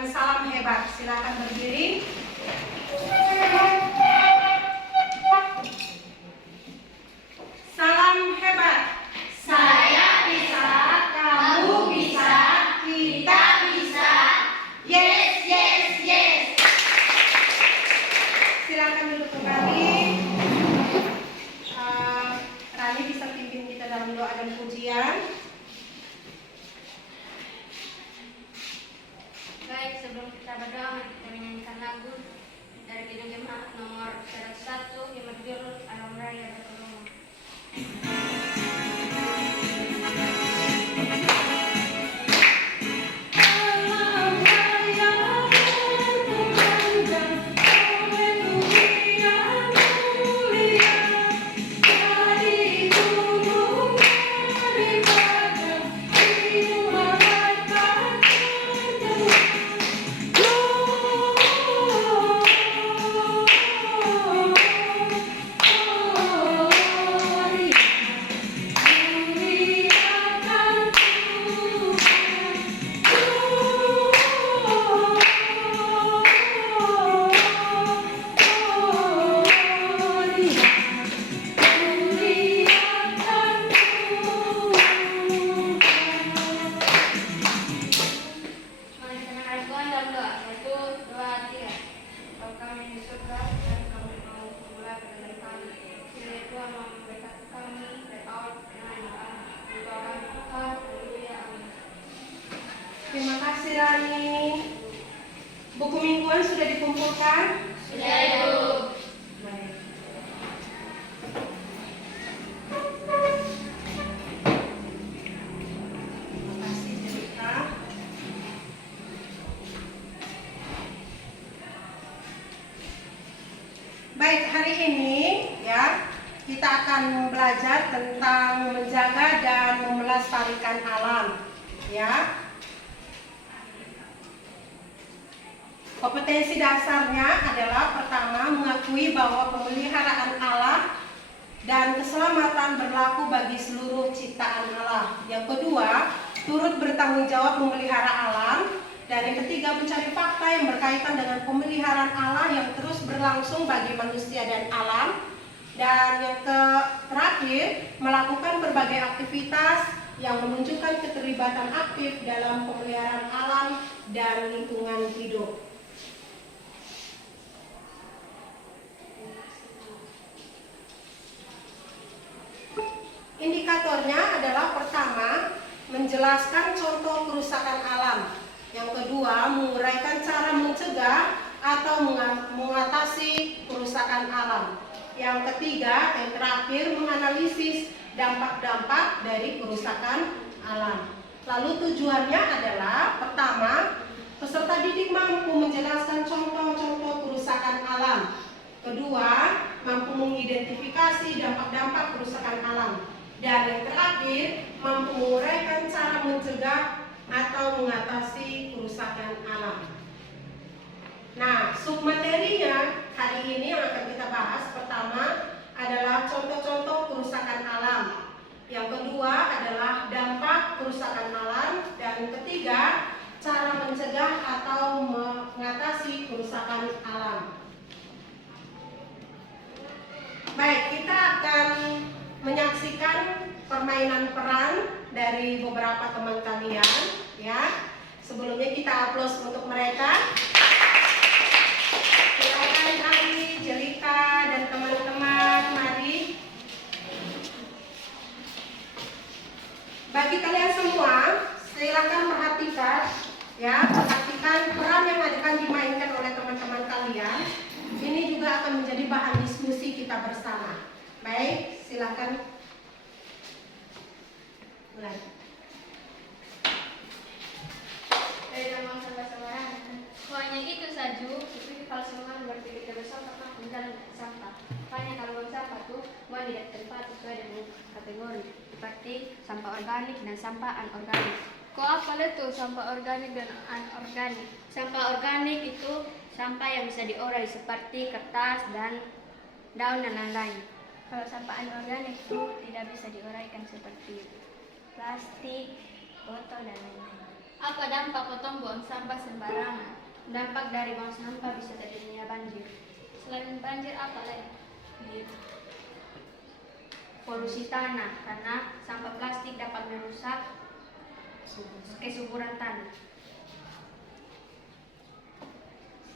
dengan salam hebat. Silakan berdiri. Salam hebat. Saya bisa, kamu bisa, kita bisa. Yes, yes, yes. Silakan duduk kembali. Rani bisa pimpin kita dalam doa dan pujian. Baik, sebelum kita berdoa, kita menyanyikan lagu dari Kidung Jemaat nomor 101 yang berjudul Alam Raya Berkeluma. Terima kasih Rani. Buku mingguan sudah dikumpulkan? Sudah, Ibu. Baik. Terima kasih Jelita. Baik, hari ini ya kita akan belajar tentang menjaga dan melestarikan alam ya. Kompetensi dasarnya adalah pertama, mengakui bahwa pemeliharaan alam dan keselamatan berlaku bagi seluruh ciptaan Allah. Yang kedua, turut bertanggung jawab memelihara alam. Dan yang ketiga, mencari fakta yang berkaitan dengan pemeliharaan Allah yang terus berlangsung bagi manusia dan alam. Dan yang terakhir, melakukan berbagai aktivitas yang menunjukkan keterlibatan aktif dalam pemeliharaan alam dan lingkungan hidup. Indikatornya adalah pertama, menjelaskan contoh kerusakan alam. Yang kedua, menguraikan cara mencegah atau mengatasi kerusakan alam. Yang ketiga, yang terakhir, menganalisis dampak-dampak dari kerusakan alam. Lalu tujuannya adalah pertama, peserta didik mampu menjelaskan contoh-contoh kerusakan alam. Kedua, mampu mengidentifikasi dampak-dampak kerusakan alam. Dan yang terakhir, mampu menguraikan cara mencegah atau mengatasi kerusakan alam. Nah, submaterinya hari ini yang akan kita bahas pertama adalah contoh-contoh kerusakan alam. Yang kedua adalah dampak kerusakan alam. Dan yang ketiga, cara mencegah atau mengatasi kerusakan alam. Baik, kita akan menyaksikan permainan peran dari beberapa teman kalian ya. Sebelumnya kita aplaus untuk mereka. Silakan Ali, Jelita dan teman-teman, mari. Bagi kalian semua, silakan perhatikan ya, perhatikan peran yang akan dimainkan oleh teman-teman kalian. Ini juga akan menjadi bahan diskusi kita bersama. Baik, silakan mulai. Dari teman sampai sembarangan. Hanya itu saja, seperti kalau semangat berpikir bersama tentang penjalan sampah. Hanya kalau buang sampah itu mau tidak tempat sesuai dengan kategori seperti sampah organik dan sampah anorganik. Kok apa itu sampah organik dan anorganik? Sampah organik itu sampah yang bisa diolah seperti kertas dan daun dan lain-lain. Kalau sampah anorganik itu tidak bisa diuraikan seperti plastik, botol dan lain-lain. Apa dampak potong buang sampah sembarangan? Dampak dari buang sampah bisa terjadinya banjir. Selain banjir apa lagi? Polusi tanah karena sampah plastik dapat merusak kesuburan tanah.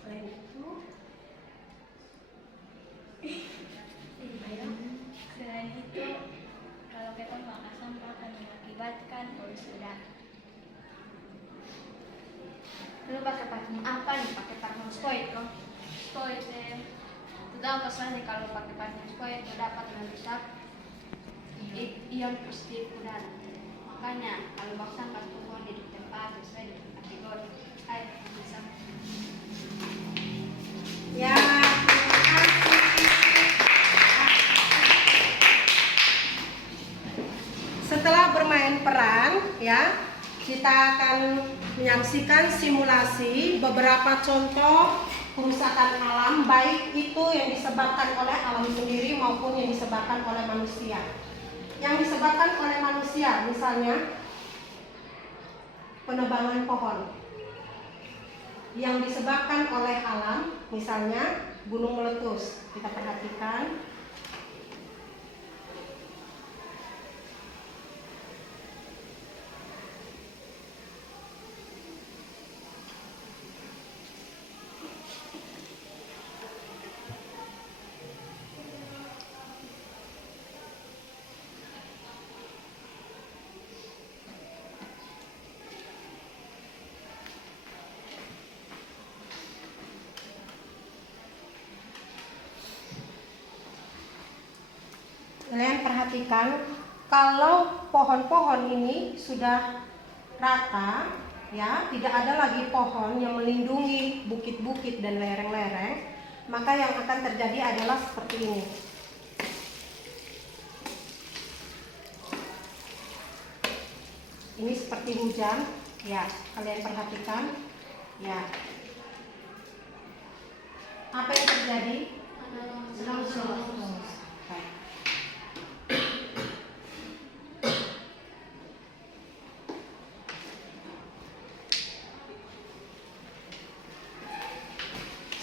Selain itu, Selain itu, kalau kita makan sampah akan mengakibatkan polusi udara. Lu pakai parfum apa nih? Pakai parfum Spoit loh. Spoit tahu kesannya kalau pakai parfum Spoit itu dapat merusak ion positif udara. Makanya kalau buang sampah tuh di tempat sesuai dengan kategori. Ayo, bisa. ya, terima kasih. Setelah bermain peran, ya, kita akan menyaksikan simulasi beberapa contoh kerusakan alam, baik itu yang disebabkan oleh alam sendiri maupun yang disebabkan oleh manusia. Yang disebabkan oleh manusia, misalnya penebangan pohon. Yang disebabkan oleh alam, misalnya gunung meletus. Kita perhatikan. Kalian perhatikan, kalau pohon-pohon ini sudah rata, ya, tidak ada lagi pohon yang melindungi bukit-bukit dan lereng-lereng, maka yang akan terjadi adalah seperti ini. Ini seperti hujan, ya, kalian perhatikan, ya. Apa yang terjadi? Longsor.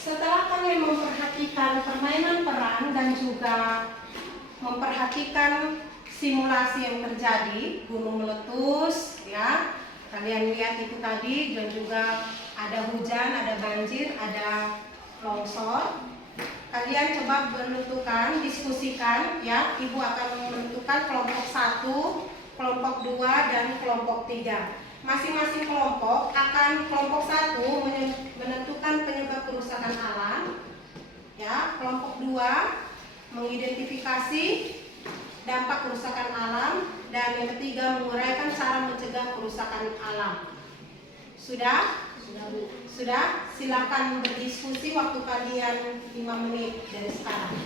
Setelah kalian memperhatikan permainan peran dan juga memperhatikan simulasi yang terjadi, gunung meletus, ya, kalian lihat itu tadi, dan juga ada hujan, ada banjir, ada longsor. Kalian coba menentukan, diskusikan, ya, ibu akan menentukan kelompok 1, kelompok 2, dan kelompok 3. Masing-masing kelompok akan, kelompok 1 menentukan penyebab kerusakan alam, ya, kelompok 2 mengidentifikasi dampak kerusakan alam, dan yang ketiga menguraikan cara mencegah kerusakan alam. Sudah? Sudah? Silakan berdiskusi, waktu kalian 5 menit dari sekarang.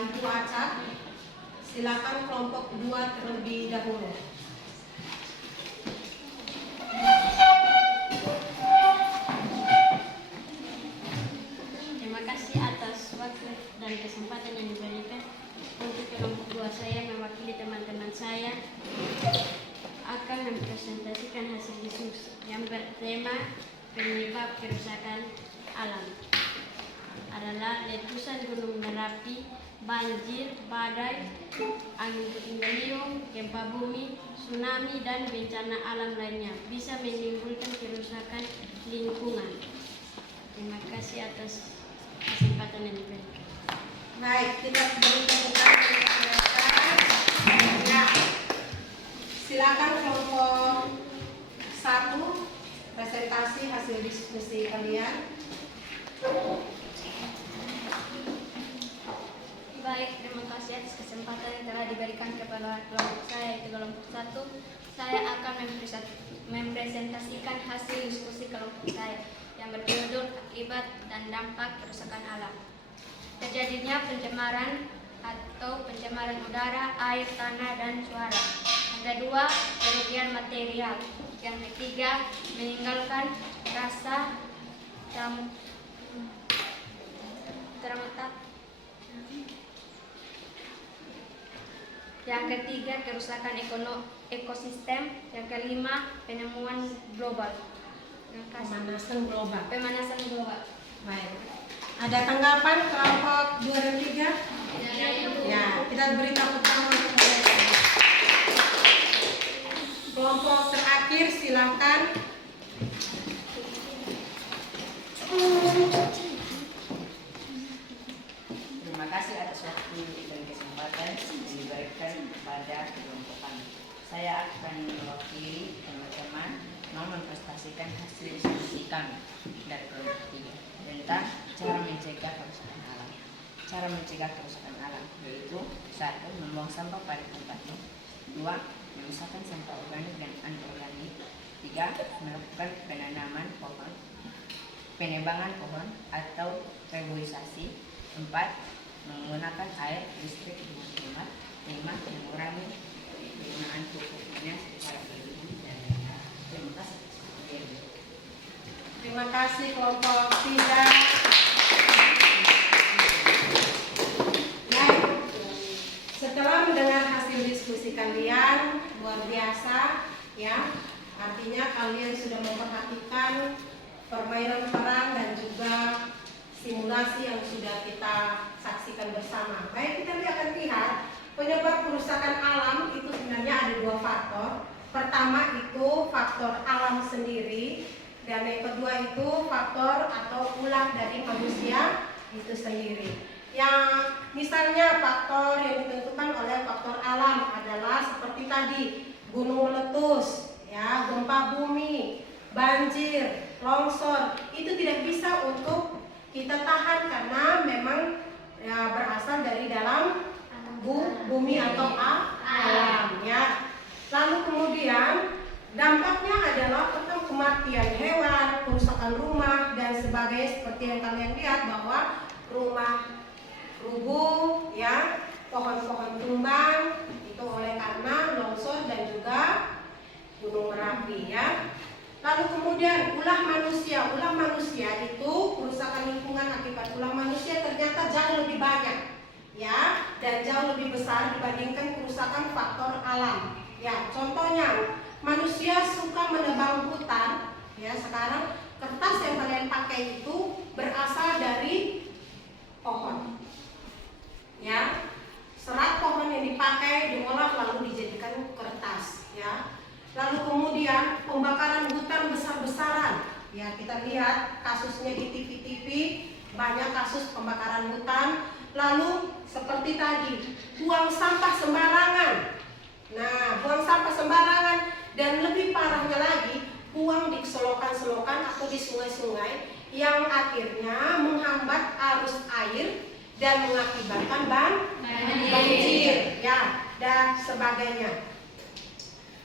Ibu Aca. Silakan kelompok 2 terlebih dahulu. Terima kasih atas waktu dan kesempatan yang diberikan. Untuk kelompok 2 saya mewakili teman-teman saya akan mempresentasikan hasil diskusi yang bertema penyebab kerusakan alam adalah letusan gunung Merapi, banjir, badai, angin puting beliung, gempa bumi, tsunami, dan bencana alam lainnya bisa menimbulkan kerusakan lingkungan. Terima kasih atas kesempatan yang diberikan. Baik, kita beri tepuk tangan untuk mereka. Ya, silakan kelompok 1 presentasi hasil diskusi kalian. Baik, terima kasih atas kesempatan yang telah diberikan kepada kelompok saya, yaitu kelompok 1. Saya akan mempresentasikan hasil diskusi kelompok saya yang berjudul akibat dan dampak kerusakan alam. Terjadinya pencemaran atau pencemaran udara, air, tanah, dan suara. Yang kedua, kerugian material. Yang ketiga, meninggalkan rasa termetat. Yang ketiga, kerusakan ekosistem. Yang kelima, penemuan global. Terima kasih. Pemanasan global. Baik. Ada tanggapan kelompok 2 dan 3? Ya, kita beri tepuk tangan untuk mereka. Kelompok terakhir silakan. Terima kasih atas waktu dan kesempatan yang diberikan kepada kelompok kami. Saya akan mewakili teman-teman mempresentasikan hasil diskusi kami dari kelompok 3 tentang cara mencegah kerusakan alam. Cara mencegah kerusakan alam yaitu 1. Membuang sampah pada tempatnya, 2. Memisahkan sampah organik dan anorganik, 3. Melakukan penanaman pohon, penebangan pohon atau reboisasi, 4. Menggunakan air listrik dengan hemat, 5. Mengurangi penggunaan pupuk kimia secara berlebihan dan lain-lain. Terima kasih. Terima kasih kelompok 3. Baik, setelah mendengar hasil diskusi kalian luar biasa, ya. Artinya kalian sudah memperhatikan permainan peran dan juga simulasi yang sudah kita saksikan bersama. Baik, kita akan lihat penyebab kerusakan alam itu sebenarnya ada 2 faktor. Pertama itu faktor alam sendiri, dan yang kedua itu faktor atau ulah dari manusia itu sendiri. Yang misalnya faktor yang ditentukan oleh faktor alam adalah seperti tadi, gunung meletus, ya, gempa bumi, banjir, longsor, itu tidak bisa untuk kita tahan karena memang ya, berasal dari dalam bumi atau alam, ya. Lalu kemudian dampaknya adalah tentang kematian hewan, kerusakan rumah dan sebagainya, seperti yang kalian lihat bahwa rumah rubuh, ya, pohon-pohon tumbang itu oleh karena longsor dan juga gunung Merapi, ya. Lalu kemudian ulah manusia itu kerusakan lingkungan akibat ulah manusia ternyata jauh lebih banyak, ya, dan jauh lebih besar dibandingkan kerusakan faktor alam. Ya, contohnya manusia suka menebang hutan, ya. Sekarang kertas yang kalian pakai itu berasal dari pohon, ya. Serat pohon yang dipakai diolah lalu dijadikan kertas, ya. Lalu kemudian pembakaran hutan besar-besaran, ya, kita lihat kasusnya di TV-TV, banyak kasus pembakaran hutan. Lalu seperti tadi, buang sampah sembarangan. Nah, buang sampah sembarangan, dan lebih parahnya lagi, buang di selokan-selokan atau di sungai-sungai yang akhirnya menghambat arus air dan mengakibatkan banjir, ya, dan sebagainya.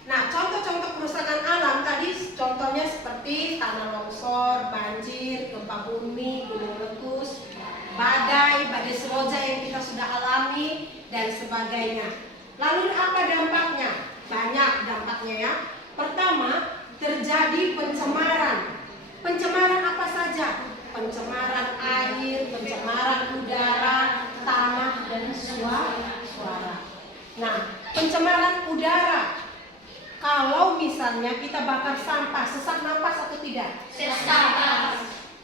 Nah, contoh-contoh kerusakan alam tadi contohnya seperti tanah longsor, banjir, gempa bumi, gunung meletus, badai seroja yang kita sudah alami mengurangi, dan sebagainya. Lalu apa dampaknya? Banyak dampaknya ya. Pertama, terjadi pencemaran. Pencemaran apa saja? Pencemaran air, pencemaran udara, tanah, dan suara. Nah, pencemaran udara. Kalau misalnya kita bakar sampah, sesak napas atau tidak? Sesak.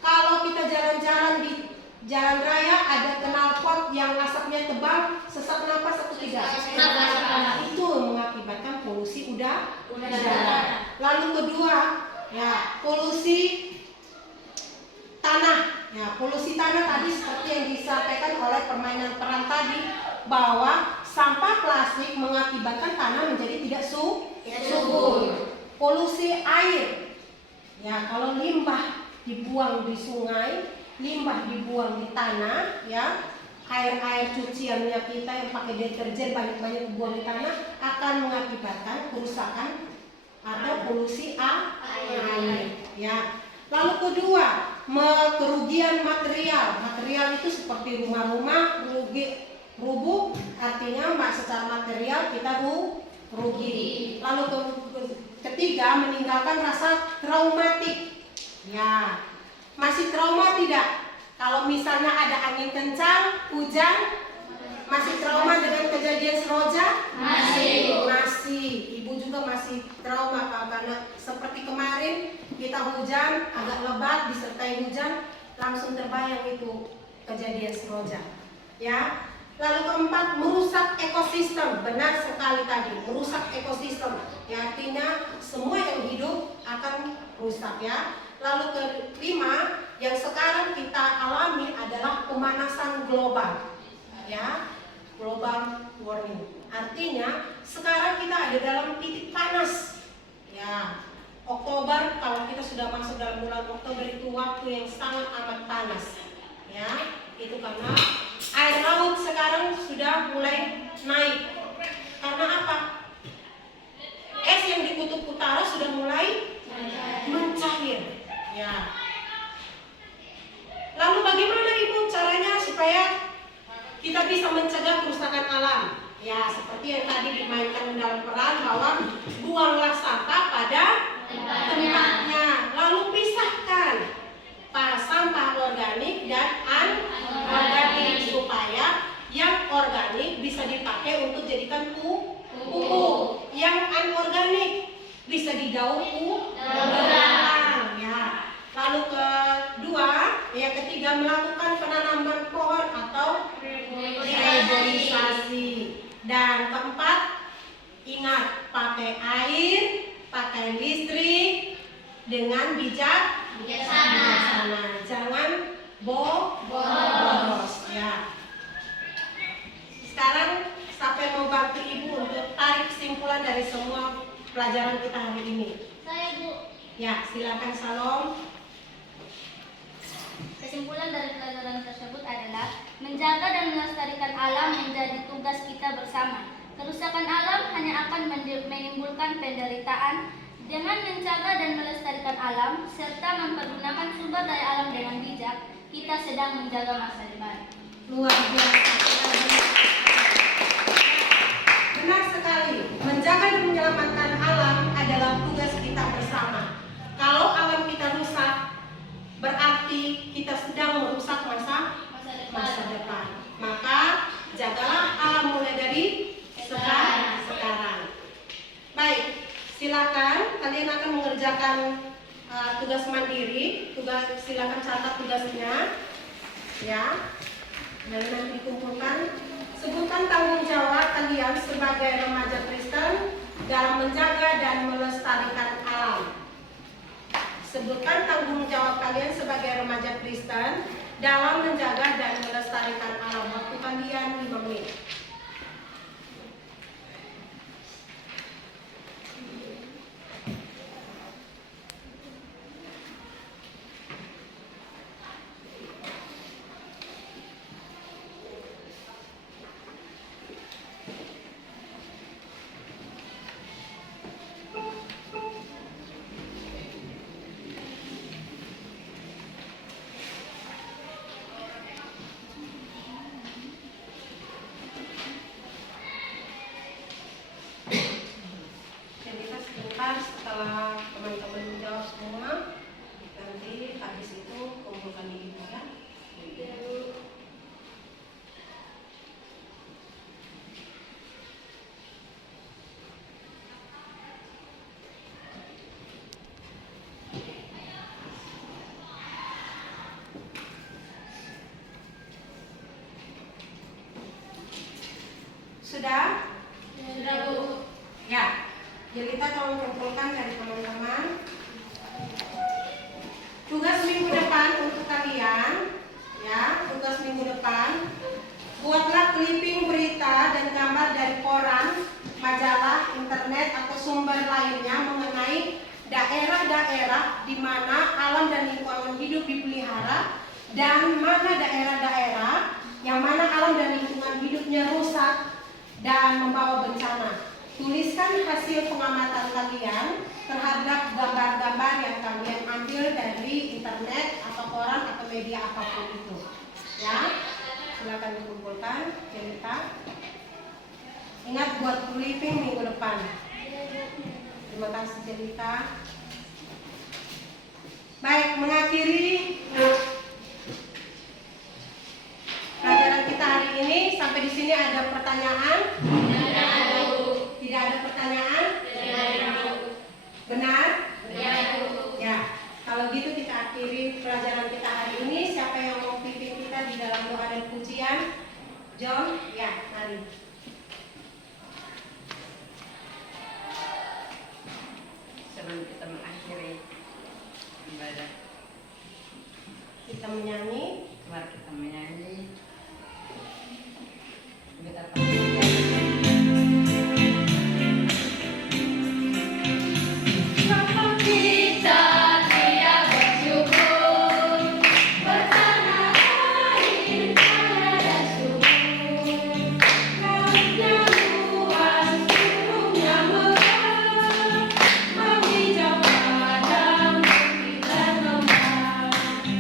Kalau kita jalan-jalan di jalan raya ada knalpot yang asapnya tebal, sesak napas atau tidak? Sesak. Itu mengakibatkan polusi udara. Lalu kedua, ya polusi tanah. Ya, polusi tanah tadi seperti yang disampaikan oleh permainan peran tadi, bahwa sampah plastik mengakibatkan tanah menjadi tidak subur. Polusi air. Ya, kalau limbah dibuang di sungai, limbah dibuang di tanah, ya, air cuciannya kita yang pakai deterjen banyak-banyak dibuang di tanah akan mengakibatkan kerusakan atau polusi air. Ya. Lalu kedua, kerugian material. Material itu seperti rumah-rumah rubuh, artinya secara material kita rugi. Lalu ketiga, meninggalkan rasa traumatik. Ya, masih trauma tidak? Kalau misalnya ada angin kencang, hujan, masih trauma dengan kejadian seroja? Masih. Ibu juga masih trauma karena seperti kemarin kita hujan, agak lebat disertai hujan, langsung terbayang itu kejadian seroja. Ya. Lalu keempat, merusak ekosistem. Benar sekali tadi, merusak ekosistem. Ya, artinya semua yang hidup akan rusak ya. Lalu kelima, yang sekarang kita alami adalah pemanasan global. Ya, global warming. Artinya sekarang kita ada dalam titik panas. Ya, Oktober, kalau kita sudah masuk dalam bulan Oktober itu waktu yang sangat amat panas. Ya, itu karena air laut sekarang sudah mulai naik. Karena apa? Es yang di kutub utara sudah mulai mencair. Ya. Lalu bagaimana Ibu caranya supaya kita bisa mencegah kerusakan alam? Ya, seperti yang tadi dimainkan dalam peran bahwa buanglah sampah pada tempatnya. Lalu pisahkan sampah organik dan anorganik supaya yang organik bisa dipakai untuk jadikan pupuk. Yang anorganik bisa didaur ulang. Ya. Lalu yang ketiga melakukan penanaman pohon atau reboisasi. Dan keempat, ingat pakai air, pakai listrik dengan bijaksana. Jangan boros. Ya. Sekarang siapa yang mau bantu Ibu untuk tarik kesimpulan dari semua pelajaran kita hari ini? Saya, Bu. Ya, silakan Salom. Kesimpulan dari pelajaran tersebut adalah menjaga dan melestarikan alam menjadi tugas kita bersama. Kerusakan alam hanya akan menimbulkan penderitaan. Dengan menjaga dan melestarikan alam serta mempergunakan sumber daya alam dengan bijak, kita sedang menjaga masa depan. Luar biasa. Benar sekali. Menjaga dan menyelamatkan alam adalah tugas kita bersama. Kalau alam kita rusak, berarti kita sedang merusak masa depan. Maka jagalah alam mulai dari sekarang. Baik, silakan kalian akan mengerjakan tugas mandiri. Silakan catat tugasnya, ya. Dan nanti dikumpulkan. Sebutkan tanggung jawab kalian sebagai remaja Kristen dalam menjaga dan melestarikan alam. Sebutkan tanggung jawab kalian sebagai remaja Kristen dalam menjaga dan melestarikan alam. Waktu kalian 5 menit. Sudah? Sudah, Bu. Ya. Jelita tolong kumpulkan dari teman-teman. Tugas minggu depan untuk kalian, ya, tugas minggu depan, buatlah clipping berita dan gambar dari koran, majalah, internet atau sumber lainnya mengenai daerah-daerah di mana alam dan lingkungan hidup dipelihara dan mana daerah-daerah yang mana alam dan lingkungan hidupnya rusak dan membawa bencana. Tuliskan hasil pengamatan kalian terhadap gambar-gambar yang kalian ambil dari internet atau koran atau media apapun itu. Ya, silakan dikumpulkan, Jelita. Ingat buat briefing minggu depan. Terima kasih, Jelita. Baik, mengakhiri pelajaran kita hari ini. Sampai di sini ada pertanyaan? Tidak ada pertanyaan? Benar? Ya, kalau gitu kita akhiri pelajaran kita hari ini. Siapa yang mau pimpin kita di dalam doa dan pujian? John? Ya, mari. Sebelum kita mengakhiri ibadah, Kita menyanyi. mari kita menyanyi